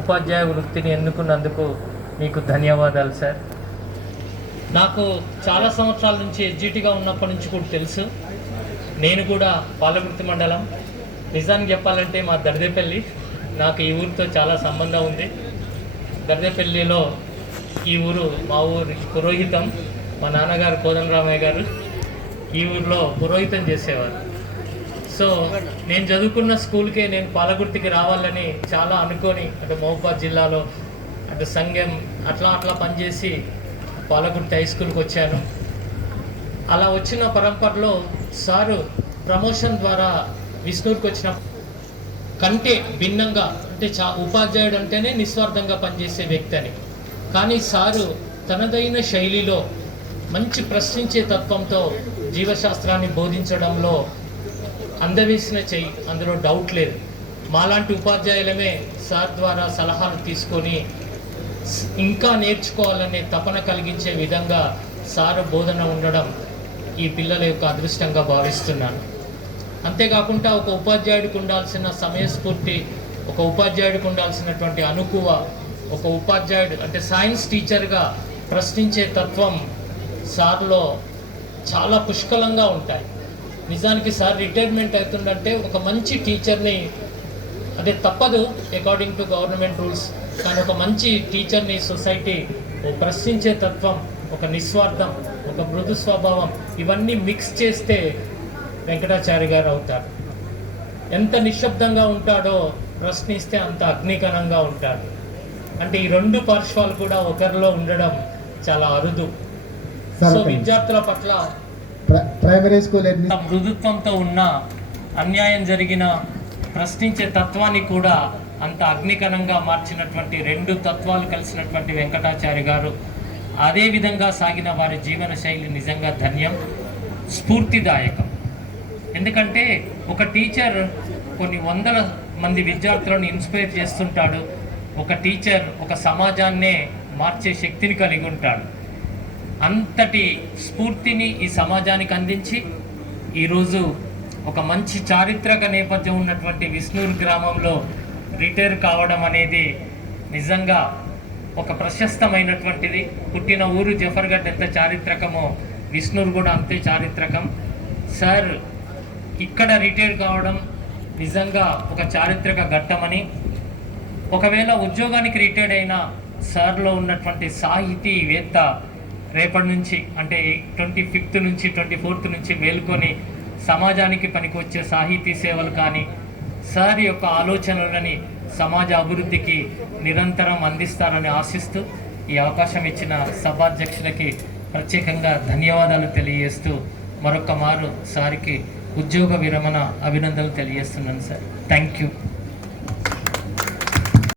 ఉపాధ్యాయ వృత్తిని ఎన్నుకున్నందుకు మీకు ధన్యవాదాలు సార్. నాకు చాలా సంవత్సరాల నుంచి ఎడ్జిటీగా ఉన్నప్పటి నుంచి కూడా తెలుసు. నేను కూడా పాలకుర్తి మండలం, నిజానికి చెప్పాలంటే మా దర్దేపల్లి, నాకు ఈ ఊరితో చాలా సంబంధం ఉంది. దర్దేపల్లిలో ఈ ఊరు మా ఊరి పురోహితం, మా నాన్నగారు కోదండరామయ్య గారు ఈ ఊరిలో పురోహితం చేసేవారు. సో నేను చదువుకున్న స్కూల్కే నేను పాలకుర్తికి రావాలని చాలా అనుకొని, అంటే మహబూబాద్ జిల్లాలో అంటే సంఘం అట్లా పనిచేసి పాలకుర్తి హై స్కూల్కి వచ్చాను. అలా వచ్చిన పరంపరలో సారు ప్రమోషన్ ద్వారా విష్ణూర్కి వచ్చిన కంటే భిన్నంగా, అంటే ఉపాధ్యాయుడు అంటేనే నిస్వార్థంగా పనిచేసే వ్యక్తి అని, కానీ సారు తనదైన శైలిలో మంచి ప్రశ్నించే తత్వంతో జీవశాస్త్రాన్ని బోధించడంలో అందవేసిన చెయ్యి, అందులో డౌట్ లేదు. మాలాంటి ఉపాధ్యాయులమే సార్ ద్వారా సలహాలు తీసుకొని ఇంకా నేర్చుకోవాలనే తపన కలిగించే విధంగా సారు బోధన ఉండడం ఈ పిల్లల యొక్క అదృష్టంగా భావిస్తున్నాను. అంతేకాకుండా ఒక ఉపాధ్యాయుడికి ఉండాల్సిన సమయస్ఫూర్తి, ఒక ఉపాధ్యాయుడికి ఉండాల్సినటువంటి అనుకువ, ఒక ఉపాధ్యాయుడు అంటే సైన్స్ టీచర్గా ప్రశ్నించే తత్వం సార్లో చాలా పుష్కలంగా ఉంటాయి. నిజానికి సార్ రిటైర్మెంట్ అవుతుందంటే ఒక మంచి టీచర్ని, అదే తప్పదు అకార్డింగ్ టు గవర్నమెంట్ రూల్స్, కానీ ఒక మంచి టీచర్ని సొసైటీ ప్రశ్నించే తత్వం, ఒక నిస్వార్థం, ఒక మృదు స్వభావం, ఇవన్నీ మిక్స్ చేస్తే వెంకటాచారి గారు అవుతారు. ఎంత నిశ్శబ్దంగా ఉంటాడో ప్రశ్నిస్తే అంత అగ్నికరంగా ఉంటాడు. అంటే ఈ రెండు పార్శ్వాలు కూడా ఒకరిలో ఉండడం చాలా అరుదు. సో విద్యార్థుల పట్ల ప్రైమరీ స్కూల్ మృదుత్వంతో ఉన్న, అన్యాయం జరిగిన ప్రశ్నించే తత్వాన్ని కూడా అంత అగ్నికరంగా మార్చినటువంటి రెండు తత్వాలు కలిసినటువంటి వెంకటాచారి గారు, అదేవిధంగా సాగిన వారి జీవన శైలి నిజంగా ధన్యం, స్ఫూర్తిదాయకం. ఎందుకంటే ఒక టీచర్ కొన్ని వందల మంది విద్యార్థులను ఇన్స్పైర్ చేస్తుంటాడు. ఒక టీచర్ ఒక సమాజాన్నే మార్చే శక్తిని కలిగి ఉంటాడు. అంతటి స్ఫూర్తిని ఈ సమాజానికి అందించి ఈరోజు ఒక మంచి చారిత్రక నేపథ్యం ఉన్నటువంటి విష్ణూరు గ్రామంలో రిటైర్ కావడం అనేది నిజంగా ఒక ప్రశస్తమైనటువంటిది. పుట్టిన ఊరు జఫర్గఢ్ ఎంత చారిత్రకమో విష్ణూరు కూడా అంతే చారిత్రకం. సార్ ఇక్కడ రిటైర్ కావడం నిజంగా ఒక చారిత్రక ఘట్టమని, ఒకవేళ ఉద్యోగానికి రిటైర్డ్ అయిన సార్లో ఉన్నటువంటి సాహితీవేత్త రేపటి నుంచి అంటే 25th నుంచి 24th నుంచి మేల్కొని సమాజానికి పనికొచ్చే సాహితీ సేవలు కానీ సార్ యొక్క ఆలోచనలని సమాజ అభివృద్ధికి నిరంతరం అందిస్తారని ఆశిస్తూ ఈ అవకాశం ఇచ్చిన సభాధ్యక్షులకి ప్రత్యేకంగా ధన్యవాదాలు తెలియజేస్తూ మరొక మారు సార్కి ఉద్యోగ విరమణ అభినందనలు తెలియజేస్తున్నాను సార్. Thank you.